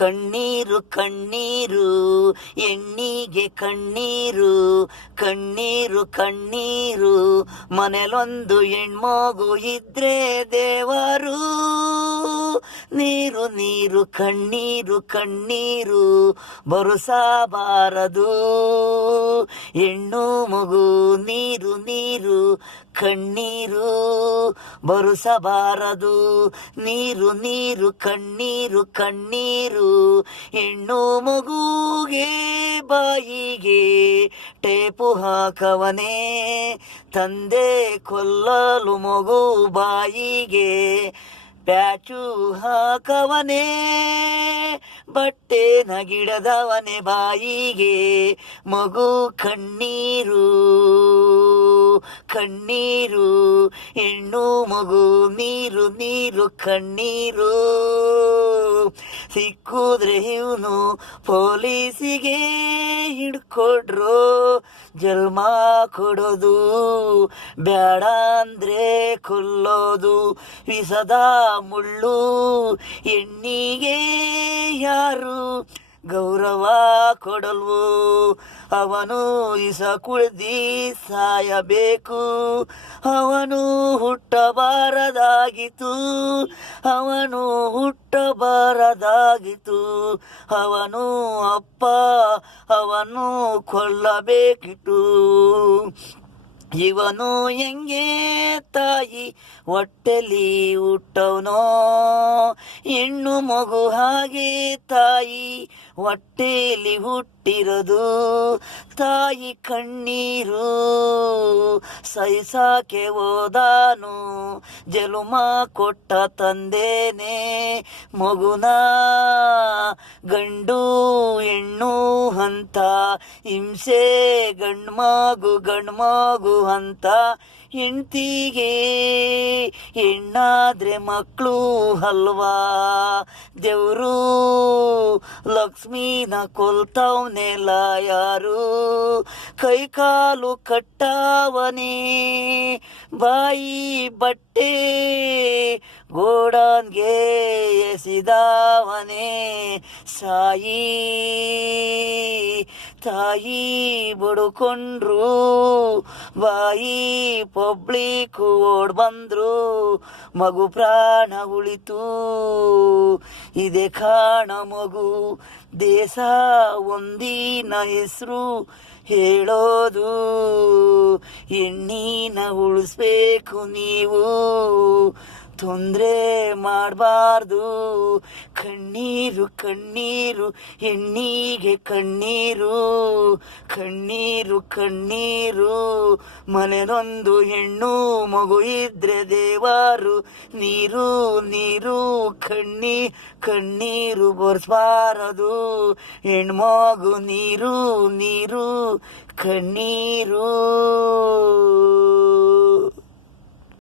ಕಣ್ಣೀರು ಕಣ್ಣೀರು ಹೆಣ್ಣಿಗೆ ಕಣ್ಣೀರು, ಕಣ್ಣೀರು ಕಣ್ಣೀರು ಮನೆಲೊಂದು ಹೆಣ್ಮಗು ಇದ್ರೆ ದೇವರು. ನೀರು ನೀರು ಕಣ್ಣೀರು ಕಣ್ಣೀರು ಬರುಸಬಾರದು, ಹೆಣ್ಣು ಮಗು ನೀರು ನೀರು ಕಣ್ಣೀರು ಬರುಸಬಾರದು. ನೀರು ನೀರು ಕಣ್ಣೀರು ಕಣ್ಣೀರು ಹೆಣ್ಣು ಮಗುಗೆ ಬಾಯಿಗೆ ಟೇಪು ಹಾಕವನೇ, ತಂದೆ ಕೊಲ್ಲಲು ಮಗು ಬಾಯಿಗೆ ಪ್ಯಾಚು ಹಾಕವನೇ, ಬಟ್ಟೆ ನಗಿಡದವನೇ ಬಾಯಿಗೆ ಮಗು ಕಣ್ಣೀರು ಕಣ್ಣೀರು ಹೆಣ್ಣು ಮಗು ನೀರು ನೀರು ಕಣ್ಣೀರು. ಸಿಕ್ಕುದ್ರೆ ಇವನು ಪೊಲೀಸಿಗೆ ಹಿಡ್ಕೊಡ್ರು, ಜನ್ಮ ಕೊಡೋದು ಬೇಡ ಅಂದ್ರೆ ಕೊಲ್ಲೋದು. ವಿಸದ ಮುಳ್ಳು ಹೆಣ್ಣಿಗೆ ಯಾರು ಗೌರವ ಕೊಡಲ್ವು, ಅವನು ಇಸ ಕುಳ್ದಿ ಸಾಯಬೇಕು. ಅವನು ಹುಟ್ಟಬಾರದಾಗಿತು, ಅವನು ಹುಟ್ಟಬಾರದಾಗಿತು. ಅವನು ಅಪ್ಪ ಅವನು ಕೊಲ್ಲಬೇಕಿತ್ತು. ಇವನು ಹೆಂಗೆ ತಾಯಿ ಹೊಟ್ಟೆಲಿ ಹುಟ್ಟವನೋ, ಹೆಣ್ಣು ಮಗು ಹಾಗೆ ತಾಯಿ ಹೊಟ್ಟೆಲಿ ಹುಟ್ಟಿರೋದು. ತಾಯಿ ಕಣ್ಣೀರು ಸಹಿಸಾಕೆ ಹೋದಾನು, ಜನುಮ ಕೊಟ್ಟ ತಂದೇನೆ ಮಗುನ. ಗಂಡು ಹೆಣ್ಣು ಅಂತ ಹಿಂಸೆ, ಗಂಡ್ಮಗು ಅಂತ ಹೆಂಡ್ತಿಗೆ. ಹೆಣ್ಣಾದ್ರೆ ಮಕ್ಕಳು ಅಲ್ವಾ, ದೇವ್ರು ಲಕ್ಷ್ಮೀನ ಕೊಲ್ತವ್ನೆಲ್ಲ ಯಾರು. ಕೈ ಕಾಲು ಕಟ್ಟಾವನೇ, ಬಾಯಿ ಬಟ್ಟೆ ಗೋಡನ್ಗೆ ಎಸಿದಾವನೇ. ಸಾಯಿ ತಾಯಿ ಬಡ್ಕೊಂಡ್ರು, ಬಾಯಿ ಪಬ್ಲಿಕ್ ಓಡ್ ಬಂದ್ರು, ಮಗು ಪ್ರಾಣ ಉಳಿತು. ಇದೆ ಕಾಣ ಮಗು ದೇಶ ಒಂದಿನ ಹೆಸರು ಹೇಳೋದು. ಹೆಣ್ಣಿನ ಉಳಿಸ್ಬೇಕು ನೀವು, ತೊಂದರೆ ಮಾಡಬಾರ್ದು. ಕಣ್ಣೀರು ಕಣ್ಣೀರು ಹೆಣ್ಣಿಗೆ ಕಣ್ಣೀರು, ಕಣ್ಣೀರು ಕಣ್ಣೀರು ಮನೆನೊಂದು ಹೆಣ್ಣು ಮಗು ಇದ್ರೆ ದೇವರು. ನೀರು ನೀರು ಕಣ್ಣೀರು ಬರ್ಸ್ಬಾರದು, ಹೆಣ್ಮಗು ನೀರು ನೀರು ಕಣ್ಣೀರು.